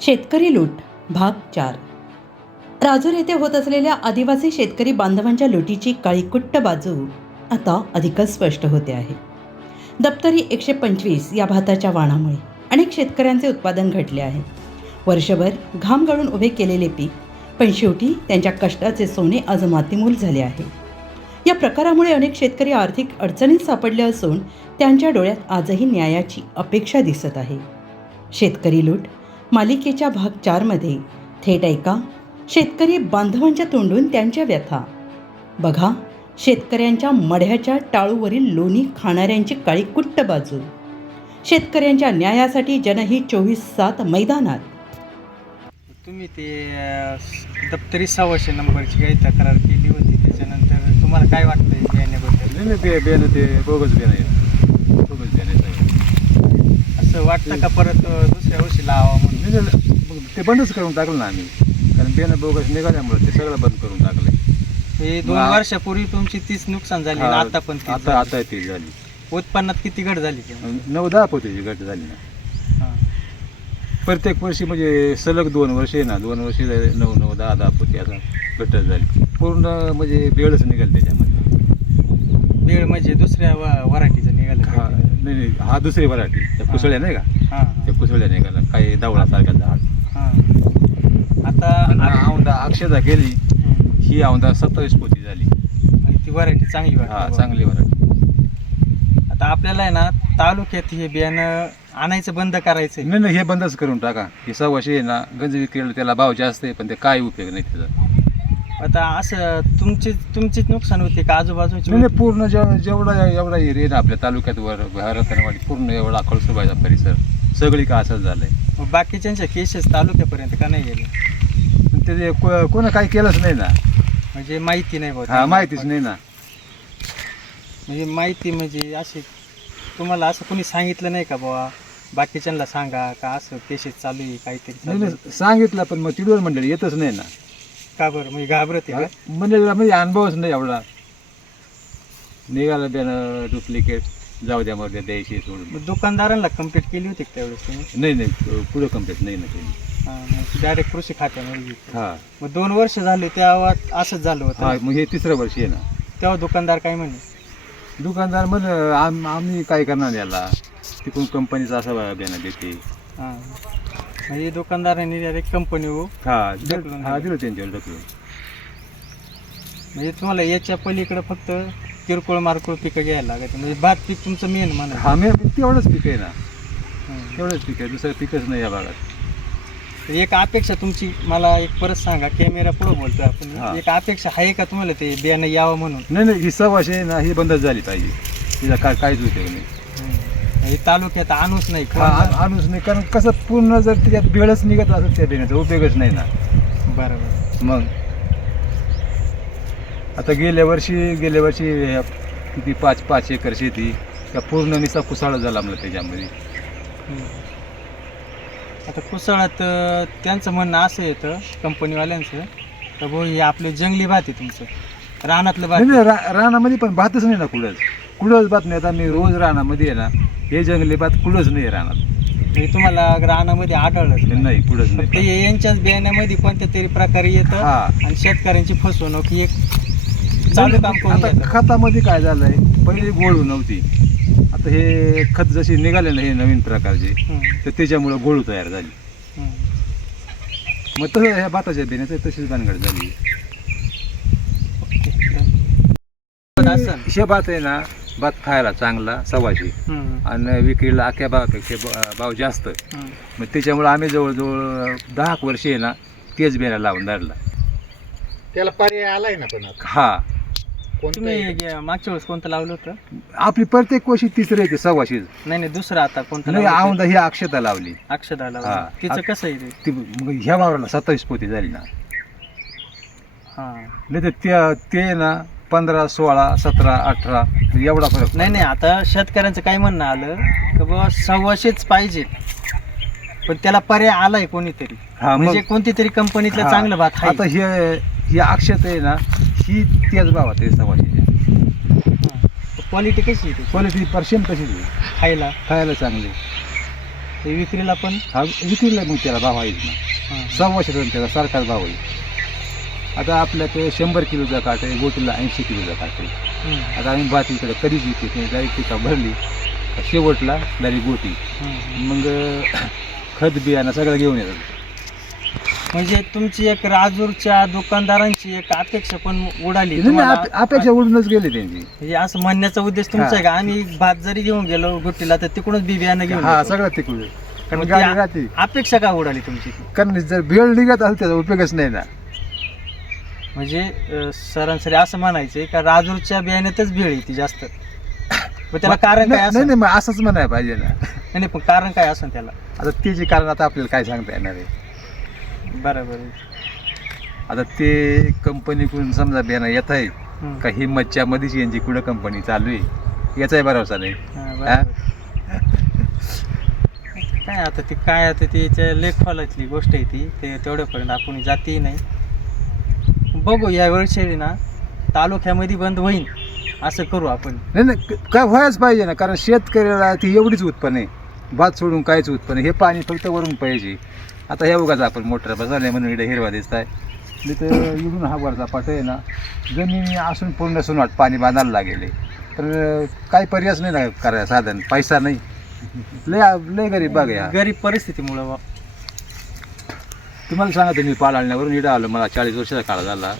शेतकरी लूट भाग 4. राजूर येथे होत असलेल्या आदिवासी शेतकरी बांधवांच्या लुटीची काळीकुट्ट बाजू आता अधिकच स्पष्ट होते आहे. दप्तरी 125 या भाताच्या वाणामुळे अनेक शेतकऱ्यांचे उत्पादन घटले आहे. वर्षभर घाम गाळून उभे केलेले पीक, पण शेवटी त्यांच्या कष्टाचे सोने आज मातीमोल झाले आहे. या प्रकारामुळे अनेक शेतकरी आर्थिक अडचणीत सापडले असून त्यांच्या डोळ्यात आजही न्यायाची अपेक्षा दिसत आहे. शेतकरी लूट मालिकेच्या भाग 4मध्ये थेट ऐका शेतकरी बांधवांच्या तोंडून त्यांच्या व्यथा. बघा शेतकऱ्यांच्या मढ्याच्या टाळूवरील लोणी खाणाऱ्यांची काळीकुट्ट बाजू. शेतकऱ्यांच्या न्यायासाठी जनहित 24/7 मैदानात. तुम्ही ते दप्तरी 600 नंबरची काही तक्रार केली होती, त्याच्यानंतर तुम्हाला काय वाटतं बियाण्याबद्दल? नाही ते बियाणं ते बोगस बियाणं आहे, बोगस बियाणं आहे. असं वाटतं का परत दुसऱ्या वर्षी लावा म्हणून? मग ते बंदच करून टाकलं ना आम्ही, कारण बियाणं बोगस निघाल्यामुळे ते सगळं बंद करून टाकलं. हे 2 वर्षापूर्वी तुमची 30 नुकसान झाली ना, आता पण 30 आता ती झाली. उत्पन्नात किती घट झाली ते? 9-10 पोतीची घट झाली ना. हां. प्रत्येक वर्षी म्हणजे सलग 2 वर्ष आहे ना, 2 वर्षी 9-10 पोती आता घटच झाली. पूर्ण म्हणजे बेळच निघाल त्याच्यामध्ये. वेळ म्हणजे दुसऱ्या वराठीचं निघालं हा का? नाही, हा दुसरी व्हरायटी त्या कुसळ्या नाही का, हां त्या कुसळ्या निघाला काही दावळासारखा झाड. हां. आता औंदा अक्षता केली, ही औंदा 27 पोती झाली. म्हणजे ती व्हरायटी चांगली हा वाटते. चांगली व्हरायटी. आता आपल्याला आहे ना तालुक्यात हे बियाणं आणायचं बंद करायचं. नाही हे बंदच करून टाका. हे 600 आहे ना, गंज विक्रीला त्याला भाव जास्त आहे, पण ते काय उपयोग नाही त्याचा. आता असं तुमचीच नुकसान होते का आजूबाजूची? नाही पूर्ण जेवढा एवढा एरिया ना आपल्या तालुक्यात वर रतनवाडी पूर्ण एवढा कळसुबाईचा परिसर सगळी का असंच झालंय. मग बाकीच्यांच्या केसेस तालुक्यापर्यंत का नाही गेले? पण ते कोणा काही केलंच नाही ना. म्हणजे माहिती नाही होत. हा माहितीच नाही ना. म्हणजे माहिती म्हणजे अशी तुम्हाला असं कोणी सांगितलं नाही का बाबा बाकीच्यांना सांगा का असं केसेस चालू आहे काहीतरी नाही चालू आहे? नाही, सांगितलं पण मग तिडवर मंडळी येतच नाही ना. का बरं म्हणजे घाबरते का? मंडळीला म्हणजे अनुभवच नाही एवढा. निघाला त्यानं डुप्लिकेट, जाऊ द्या मग द्यायची सोडून. मग दुकानदारांना कंप्लीट केली होती का त्यावेळेस तुम्ही? नाही पुढं कंप्लीट नाही ना केली. डायरेक्ट कृषी खात्यामध्ये घेतली. हा मग 2 वर्ष झाले तेव्हा असंच झालं हा होतं. मग हे 3रं वर्ष आहे ना. तेव्हा दुकानदार काय म्हणे? दुकानदार म्हण आम्ही काय करणार याला, तिकडून कंपनीचा असा बियाणं देते. हां म्हणजे दुकानदारांनी डायरेक्ट कंपनी हा ढकलून हा दिलं. दिलं त्यांच्यावर ढकलून. म्हणजे तुम्हाला याच्या पलीकडे फक्त किरकोळ मारकोळ पिकं घ्यायला लागत. म्हणजे भात पीक तुमचं मेन म्हणा. हा मी तेवढंच पीक आहे ना, तेवढंच पीक आहे, दुसरं पिकच नाही या भागात. एक अपेक्षा तुमची मला एक परत सांगा, कॅमेरा पुढे बोलतोय हा. आपण, एक अपेक्षा आहे का तुम्हाला ते बियाणं यावं म्हणून? नाही ही 600 आहे ना, ही बंदच झाली पाहिजे. तिला काहीच उपयोग नाही. हे तालुक्यात आणूच नाही हा आणूच नाही, कारण कसं पूर्ण जर त्याच्यात बेळच निघत असत त्या बियाण्याचा उपयोगच नाही ना. बरोबर. मग आता गेल्या वर्षी किती 5 एकर शेती त्या पूर्ण निसा कुसाळा झाला मला त्याच्यामध्ये. आता कुसाळ्यात त्यांचं म्हणणं असं येतं कंपनीवाल्यांचं तर भाऊ हे आपले जंगली भात आहे तुमचं, रानातलं भात नाही आहे. रानामध्ये पण भातच नाही ना कुठंच भात नाही. आता मी रोज रानामध्ये आहे ना, हे जंगली भात कुठंच नाही रानात. म्हणजे तुम्हाला रानामध्ये आढळलं नाही कुठंच ते नाही. यांच्याच बियाण्यामध्ये कोणत्या तरी प्रकारे येतं हा. आणि शेतकऱ्यांची फसवणूक ही एक चालू काम करून आता घेतात. खतामध्ये काय झालंय, पहिले गोळू नव्हती. आता हे खत जसे निघाले ना हे नवीन प्रकारचे, तर त्याच्यामुळं गोळू तयार झाली. मग तसं ह्या भाताच्या बियाण्याचं तशीच भानगड झाली. हे भात आहे ना, भात खायला चांगला 600 आणि विक्रीला अख्ख्या भावापेक्षा भाव जास्त. मग त्याच्यामुळे आम्ही जवळजवळ 10 वर्ष आहे ना तेच बियाणं लावून धरला. त्याला पर्याय आलाय ना. पण आता हा तुम्ही मागच्या वेळेस कोणतं लावलं होतं? आपली प्रत्येक वर्षी 3रं येते 600. नाही दुसरं आता कोणतं नाही लावलं होतं? औंदा ही अक्षता लावली. अक्षदा लावलं. हा. तिचं कसं आहे ते? ती मग ह्या वावराला 27 पोती झाली ना. हा नाही तर ते ना 15, 16, 17, 18 एवढा फरक. नाही आता शेतकऱ्यांचं काय म्हणणं आलं की बाबा 600च पाहिजे, पण त्याला पर्याय आलाय कोणीतरी. हा, मग- म्हणजे कोणती तरी कंपनीतलं हा. चांगलं भात आहे. आता ही अक्षता आहे ना, ही त्याच भावात आहे 600च्या. क्वालिटी कशी आहे क्वालिटी पर्सेंट कशी आहे? खायला? खायला चांगली. ते विक्रीला पण हा विक्रीला मग त्याला भाव आहेच ना. हां. 1.25 त्याचा सारखाच भाव आहे. आता आपल्याकडे 100 किलोचा काट आहे, गोटीला 80 किलोचा काट आहे. हं. आता आम्ही भात इकडे कधीच विकत नाही, डायरेक्ट पिका भरली शेवटला डायरेक्ट गोटी, हं. मग खत बियाणं सगळं घेऊन येतात. म्हणजे तुमची एक राजूरच्या दुकानदारांची एक अपेक्षा पण उडाली नाही, तुम्हाला. अपेक्षा उडूनच गेली त्यांची. म्हणजे असं म्हणण्याचा उद्देश तुमचा आहे का आम्ही भात जरी घेऊन गेलो गुट्टीला तर तिकडूनच बी बियाणं घेऊन हा येतो. सगळं तिकडे, कारण मग गाडी ती राहते. अपेक्षा का उडाली तुमची? कारण जर भेळ निघत असेल त्याचा उपयोगच नाही ना. म्हणजे सरासरी असं म्हणायचंय का राजूरच्या बियाण्यातच भेळ येते जास्त. मग त्याला कारण काय नाही असं? नाही, मग असंच म्हणायला पाहिजे ना. नाही पण कारण काय असं त्याला? आता ते जे कारण आता आपल्याला काय सांगता येणार आहे. बरोबर आहे. आता ते कंपनीकडून समजा बियाणं येत आहे हं. का हिंमतच्या मध्येच यांची कुठं कंपनी चालू आहे याचाही भरोसा नाही. हा, बरोबर. काय आता ती काय आता त्याच्या लेखपालातली गोष्ट आहे ती, ते तेवढ्यापर्यंत आपण जातीही नाही. बघू या वर्षी ना तालुक्यामध्ये बंद होईल असं करू आपण. नाही नाही, काय व्हायच पाहिजे ना, कारण शेतकऱ्याला ती एवढीच उत्पन्न आहे, भात सोडून काहीच उत्पन्न आहे. हे पाणी फक्त वरून पाहिजे. आता ह्या उगाच आपण मोटर बसवले म्हणून इकडे हिरवा दिसत आहे, तर इकडून हा वरचा पाट आहे ना, जमिनी असून पूर्ण सुनाट पाणी बांधायला लागेल. तर काही पर्यायच नाही ना करायला, साधन पैसा नाही. लय गरीब बाग आहे हा. गरीब परिस्थितीमुळं तुम्हाला सांगतो, मी पालाळण्यावरून इकडं आलो, मला 40 वर्षाचा काळ झाला.